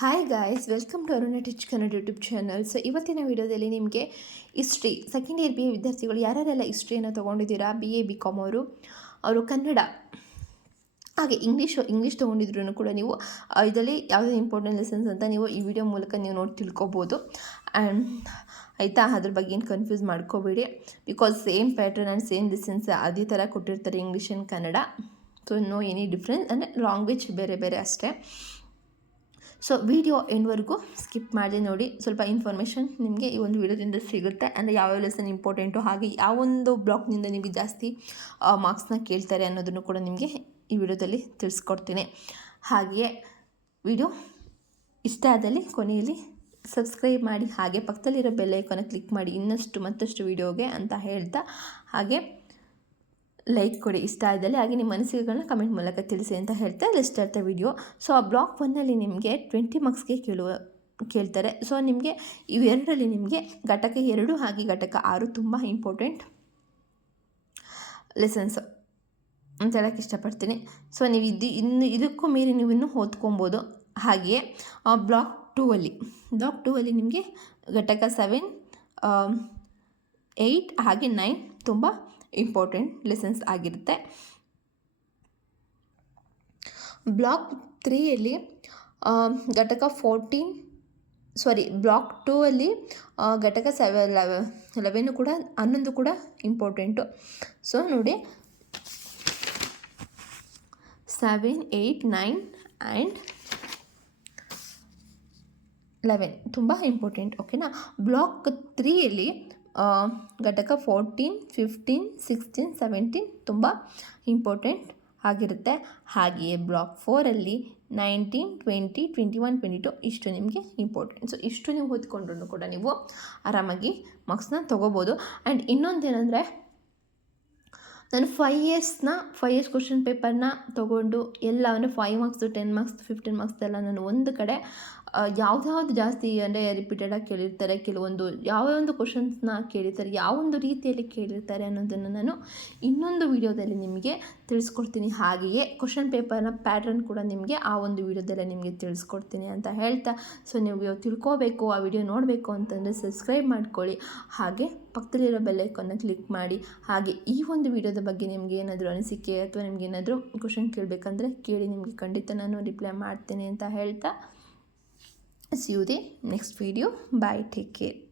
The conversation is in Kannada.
Hi guys, welcome to Aruna teach Kannada YouTube channel. So ಇವತ್ತಿನ ವಿಡಿಯೋದಲ್ಲಿ ನಿಮಗೆ ಹಿಸ್ಟ್ರಿ ಸೆಕೆಂಡ್ ಇಯರ್ BA ವಿದ್ಯಾರ್ಥಿಗಳು ಯಾರ್ಯಾರೆಲ್ಲ ಹಿಸ್ಟ್ರಿಯನ್ನು ತೊಗೊಂಡಿದ್ದೀರಾ, BA BCom ಅವರು ಕನ್ನಡ ಹಾಗೆ ಇಂಗ್ಲೀಷ್ ತೊಗೊಂಡಿದ್ರು ಕೂಡ ನೀವು ಇದರಲ್ಲಿ ಯಾವುದೇ ಇಂಪಾರ್ಟೆಂಟ್ ಲೆಸನ್ಸ್ ಅಂತ ನೀವು ಈ ವಿಡಿಯೋ ಮೂಲಕ ನೀವು ನೋಡಿ ತಿಳ್ಕೊಬೋದು. ಆ್ಯಂಡ್ ಆಯಿತಾ, ಅದ್ರ ಬಗ್ಗೆ ಏನು ಕನ್ಫ್ಯೂಸ್ ಮಾಡ್ಕೋಬೇಡಿ. Because same pattern and same lessons ಅದೇ ಥರ ಕೊಟ್ಟಿರ್ತಾರೆ English and Kannada. So no any difference, ಅಂದರೆ ಲ್ಯಾಂಗ್ವೇಜ್ ಬೇರೆ ಬೇರೆ ಅಷ್ಟೇ. ಸೊ ವಿಡಿಯೋ ಎಂಡ್ವರೆಗೂ ಸ್ಕಿಪ್ ಮಾಡಿ ನೋಡಿ, ಸ್ವಲ್ಪ ಇನ್ಫಾರ್ಮೇಷನ್ ನಿಮಗೆ ಈ ಒಂದು ವಿಡಿಯೋದಿಂದ ಸಿಗುತ್ತೆ. ಅಂದರೆ ಯಾವ್ಯಾವ ಲೆಸನ್ ಇಂಪಾರ್ಟೆಂಟು, ಹಾಗೆ ಯಾವೊಂದು ಬ್ಲಾಕ್ನಿಂದ ನಿಮಗೆ ಜಾಸ್ತಿ ಮಾರ್ಕ್ಸ್ನ ಕೇಳ್ತಾರೆ ಅನ್ನೋದನ್ನು ಕೂಡ ನಿಮಗೆ ಈ ವಿಡಿಯೋದಲ್ಲಿ ತಿಳಿಸ್ಕೊಡ್ತೀನಿ. ಹಾಗೆಯೇ ವಿಡಿಯೋ ಇಷ್ಟ ಆದಲ್ಲಿ ಕೊನೆಯಲ್ಲಿ ಸಬ್ಸ್ಕ್ರೈಬ್ ಮಾಡಿ, ಹಾಗೆ ಪಕ್ಕದಲ್ಲಿರೋ ಬೆಲ್ ಐಕಾನ ಕ್ಲಿಕ್ ಮಾಡಿ ಮತ್ತಷ್ಟು ವಿಡಿಯೋಗೆ ಅಂತ ಹೇಳ್ತಾ, ಹಾಗೆ ಲೈಕ್ ಕೊಡಿ ಇಷ್ಟ ಆದಲ್ಲಿ, ಹಾಗೆ ನಿಮ್ಮ ಅನಿಸಿಕೆಗಳನ್ನ ಕಮೆಂಟ್ ಮೂಲಕ ತಿಳಿಸಿ ಅಂತ ಹೇಳ್ತಾ ಸ್ಟಾರ್ಟ್ ವಿಡಿಯೋ. ಸೊ ಆ ಬ್ಲಾಕ್ 1ನಲ್ಲಿ ನಿಮಗೆ 20 ಮಾರ್ಕ್ಸ್ಗೆ ಕೇಳ್ತಾರೆ. ಸೊ ನಿಮಗೆ ಇವೆರಡರಲ್ಲಿ ನಿಮಗೆ ಘಟಕ 2 ಹಾಗೆ ಘಟಕ 6 ತುಂಬ ಇಂಪಾರ್ಟೆಂಟ್ ಲೆಸನ್ಸ್ ಅಂತ ಹೇಳೋಕ್ಕೆ ಇಷ್ಟಪಡ್ತೀನಿ. ಸೊ ನೀವು ಇದಕ್ಕೂ ಮೀರಿ ನೀವು ಇನ್ನೂ ಓದ್ಕೊಬೋದು. ಹಾಗೆಯೇ ಬ್ಲಾಕ್ 2ಅಲ್ಲಿ ನಿಮಗೆ ಘಟಕ 7, 8 ಹಾಗೆ 9 ತುಂಬ ಇಂಪಾರ್ಟೆಂಟ್ ಲೆಸನ್ಸ್ ಆಗಿರುತ್ತೆ. ಬ್ಲಾಕ್ 3ಯಲ್ಲಿ ಘಟಕ 14 ಬ್ಲಾಕ್ 2ಅಲ್ಲಿ ಘಟಕ 11 ಕೂಡ 11 ಕೂಡ ಇಂಪಾರ್ಟೆಂಟು. ಸೊ ನೋಡಿ 7, 8, 9 ಆ್ಯಂಡ್ 11 ತುಂಬ ಇಂಪಾರ್ಟೆಂಟ್, ಓಕೆನಾ. ಬ್ಲಾಕ್ 3ಯಲ್ಲಿ ಘಟಕ 14, 15, 16, 17 ತುಂಬ ಇಂಪಾರ್ಟೆಂಟ್ ಆಗಿರುತ್ತೆ. ಹಾಗೆಯೇ ಬ್ಲಾಕ್ 4ಅಲ್ಲಿ 19, 20, 21, 22 ಇಷ್ಟು ನಿಮಗೆ ಇಂಪಾರ್ಟೆಂಟ್. ಸೊ ಇಷ್ಟು ನೀವು ಓದ್ಕೊಂಡ್ರೂ ಕೂಡ ನೀವು ಆರಾಮಾಗಿ ಮಾರ್ಕ್ಸ್ನ ತೊಗೋಬೋದು. ಆ್ಯಂಡ್ ಇನ್ನೊಂದೇನೆಂದರೆ, ನಾನು 5 ಇಯರ್ಸ್ ಕ್ವಶನ್ ಪೇಪರ್ನ ತೊಗೊಂಡು ಎಲ್ಲ ಅಂದರೆ 5 ಮಾರ್ಕ್ಸ್, 10 ಮಾರ್ಕ್ಸ್, 15 ಮಾರ್ಕ್ಸ್ ಎಲ್ಲ ನಾನು ಒಂದು ಕಡೆ ಯಾವ್ದು ಜಾಸ್ತಿ ಅಂದರೆ ರಿಪೀಟೆಡಾಗಿ ಕೇಳಿರ್ತಾರೆ, ಕೆಲವೊಂದು ಯಾವೊಂದು ಕ್ವಶನ್ಸ್ನ ಕೇಳಿರ್ತಾರೆ, ಯಾವೊಂದು ರೀತಿಯಲ್ಲಿ ಕೇಳಿರ್ತಾರೆ ಅನ್ನೋದನ್ನು ನಾನು ಇನ್ನೊಂದು ವಿಡಿಯೋದಲ್ಲಿ ನಿಮಗೆ ತಿಳಿಸ್ಕೊಡ್ತೀನಿ. ಹಾಗೆಯೇ ಕ್ವಶನ್ ಪೇಪರ್ನ ಪ್ಯಾಟ್ರನ್ ಕೂಡ ನಿಮಗೆ ಆ ಒಂದು ವಿಡಿಯೋದಲ್ಲೇ ನಿಮಗೆ ತಿಳಿಸ್ಕೊಡ್ತೀನಿ ಅಂತ ಹೇಳ್ತಾ, ಸೊ ನೀವು ತಿಳ್ಕೋಬೇಕು, ಆ ವಿಡಿಯೋ ನೋಡಬೇಕು ಅಂತಂದರೆ ಸಬ್ಸ್ಕ್ರೈಬ್ ಮಾಡ್ಕೊಳ್ಳಿ, ಹಾಗೆ ಪಕ್ಕದಲ್ಲಿರೋ ಬೆಲ್ ಐಕಾನ್ನ ಕ್ಲಿಕ್ ಮಾಡಿ. ಹಾಗೆ ಈ ಒಂದು ವಿಡಿಯೋದ ಬಗ್ಗೆ ನಿಮಗೆ ಏನಾದರೂ ಅನಿಸಿಕೆ ಅಥವಾ ನಿಮ್ಗೆ ಏನಾದರೂ ಕ್ವಶನ್ ಕೇಳಬೇಕಂದ್ರೆ ಕೇಳಿ, ನಿಮಗೆ ಖಂಡಿತ ನಾನು ರಿಪ್ಲೈ ಮಾಡ್ತೀನಿ ಅಂತ ಹೇಳ್ತಾ, see you the next video. Bye, take care.